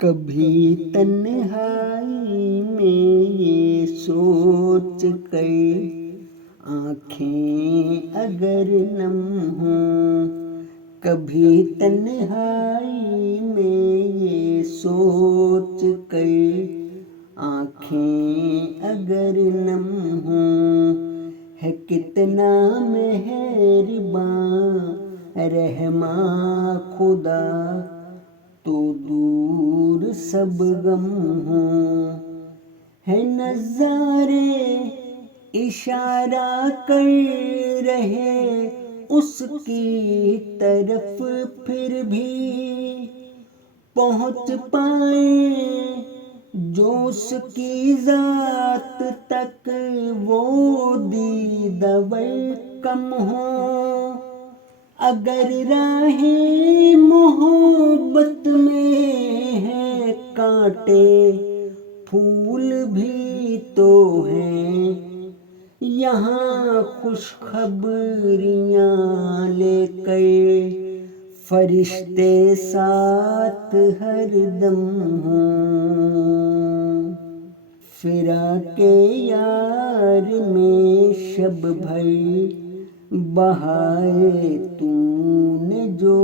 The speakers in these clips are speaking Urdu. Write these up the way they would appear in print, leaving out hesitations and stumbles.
کبھی تنہائی میں یہ سوچ کر آنکھیں اگر نم ہوں، کبھی تنہائی میں یہ سوچ کر آنکھیں اگر نم ہوں، ہے کتنا مہرباں رحماں خدا، تو دور سب غم ہوں، ہے نظارے اشارہ کر رہے اس کی طرف، پھر بھی پہنچ پائیں جو اس کی ذات تک، وہ دیدہ ور کم ہو۔ اگر راہیں محبت میں ہے کانٹے، پھول بھی تو ہیں یہاں خوشخبریاں لے کر، فرشتے ساتھ ہر دم ہوں۔ فراق یار میں شب بھر بہائے تو نے جو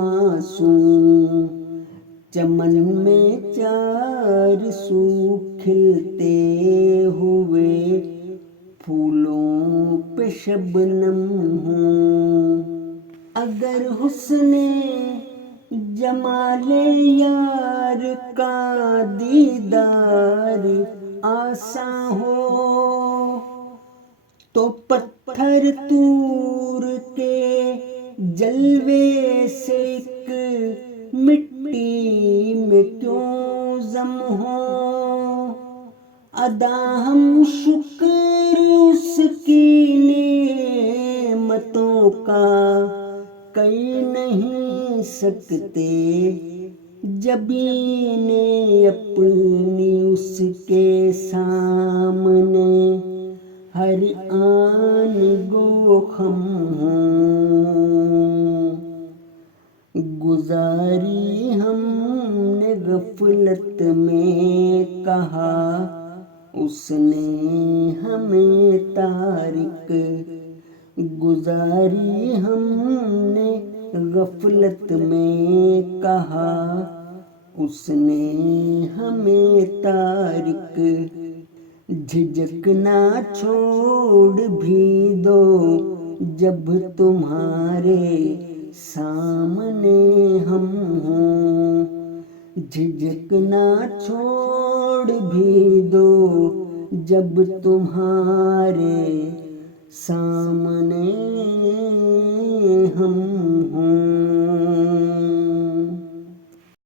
آنسو، چمن میں چار سو کھلتے ہوئے پھولوں پہ شبنم ہوں۔ اگر حسن جمال یار کا دیدار آساں ہو، تو پتھر طور کے جلوے سے ایک مٹی میں کیوں ضم ہو۔ ادا ہم شکر اس کی نعمتوں کا کر نہیں سکتے، جبین اپنی اس کے سامنے ہر آن گو خم ہوں۔ گزاری ہم نے غفلت میں کہا، اس نے ہمیں تارک، گزاری ہم نے غفلت میں کہا، اس نے ہمیں تارک۔ جھجکنا چھوڑ بھی دو جب تمہارے سامنے ہم ہوں، جھجکنا چھوڑ بھی دو جب تمہارے سامنے